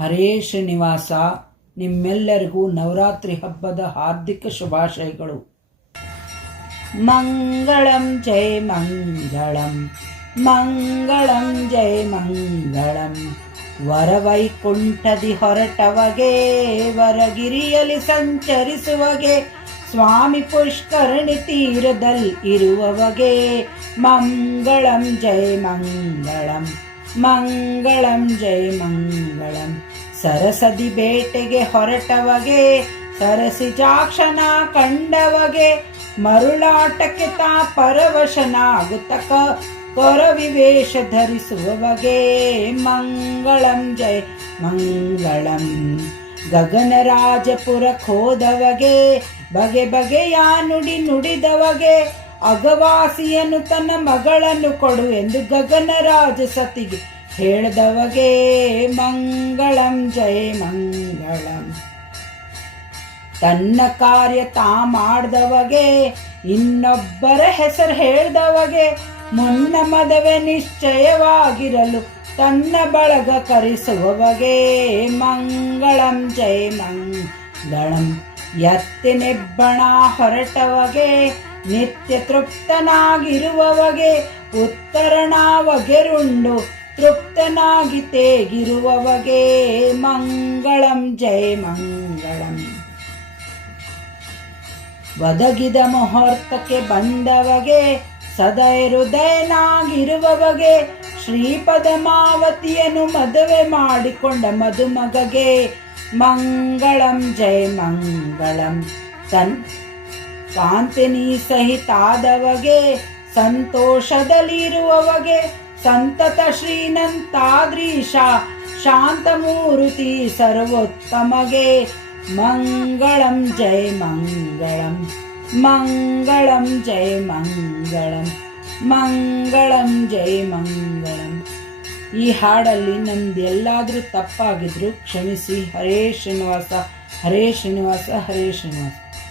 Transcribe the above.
ಹರೇ ಶ್ರೀನಿವಾಸ, ನಿಮ್ಮೆಲ್ಲರಿಗೂ ನವರಾತ್ರಿ ಹಬ್ಬದ ಹಾರ್ದಿಕ ಶುಭಾಶಯಗಳು. ಮಂಗಳಂ ಜೈ ಮಂಗಳಂ ಮಂಗಳಂ ಜೈ ಮಂಗಳಂ. ವರವೈಕುಂಠದಿ ಹೊರಟವಗೆ, ವರಗಿರಿಯಲ್ಲಿ ಸಂಚರಿಸುವಗೆ, ಸ್ವಾಮಿ ಪುಷ್ಕರಣಿ ತೀರದಲ್ಲಿ ಇರುವವಗೆ, ಮಂಗಳಂ ಜೈ ಮಂಗಳಂ. ಮಂಗಳಂ ಜೈ ಮಂಗಳಂ. ಸರಸದಿ ಬೇಟೆಗೆ ಹೊರಟವಗೆ ಸರಸಿ ಜಾಕ್ಷಣ ಕಂಡವಗೆ ಮರುಳಾಟಕ್ಕೆ ತಾ ಪರವಶನಾಗುತ್ತ ಕ ಕೊರವಿವೇಶ ಧರಿಸುವವಗೆ ಮಂಗಳಂ ಜೈ ಮಂಗಳಂ. ಗಗನರಾಜಪುರ ಹೋದವಗೆ ಬಗೆ ಬಗೆಯ ನುಡಿ ನುಡಿದವಗೆ ಅಗವಾಸಿಯನು ತನ್ನ ಮಗಳನ್ನು ಕೊಡು ಎಂದು ಗಗನರಾಜ ಸತಿಗೆ ಹೇಳ್ದವಗೆ, ಮಂಗಳಂ ಜೈ ಮಂಗಳಂ. ತನ್ನ ಕಾರ್ಯ ತಾ ಮಾಡ್ದವಗೆ, ಇನ್ನೊಬ್ಬರ ಹೆಸರು ಹೇಳ್ದವಗೆ, ಮುನ್ನ ಮದುವೆ ನಿಶ್ಚಯವಾಗಿರಲು ತನ್ನ ಬಳಗ ಕರೆಸುವವಗೆ, ಮಂಗಳಂ ಜೈ ಮಂಗಳಂ. ಎತ್ತಿನೆಬ್ಬಣ ಹೊರಟವಗೆ ನಿತ್ಯ ತೃಪ್ತನಾಗಿರುವವಗೆ ಉತ್ತರಣಾವಗೆರುಂಡು. ತೃಪ್ತನಾಗಿ ತೇಗಿರುವವಗೆ ಮಂಗಳಂ ಜೈ ಮಂಗಳಂ. ಒದಗಿದ ಮುಹೂರ್ತಕ್ಕೆ ಬಂದವಗೆ ಸದೈ ಹೃದಯನಾಗಿರುವವಗೆ ಶ್ರೀಪದಮಾವತಿಯನ್ನು ಮದುವೆ ಮಾಡಿಕೊಂಡ ಮದುಮಗಗೆ ಮಂಗಳಂ ಜೈ ಮಂಗಳಂ. ತನ್ ಕಾಂತಿನಿ ಸಹಿತಾದವಗೆ, ಸಂತೋಷದಲ್ಲಿರುವವಗೆ, ಸಂತತ ಶ್ರೀನಂತಾದ್ರೀಶ, ಶಾಂತಮೂರ್ತಿ ಸರ್ವೋತ್ತಮಗೆ. ಮಂಗಳಂ ಜಯ ಮಂಗಳಂ ಮಂಗಳಂ ಜಯ ಮಂಗಳಂ ಮಂಗಳಂ ಜೈ ಮಂಗಳಂ. ಈ ಹಾಡಲ್ಲಿ ನಮ್ದು ಎಲ್ಲಾದರೂ ತಪ್ಪಾಗಿದ್ರು ಕ್ಷಮಿಸಿ. ಹರೇ ಶ್ರೀನಿವಾಸ ಹರೇ ಶ್ರೀನಿವಾಸ ಹರೇ ಶ್ರೀನಿವಾಸ.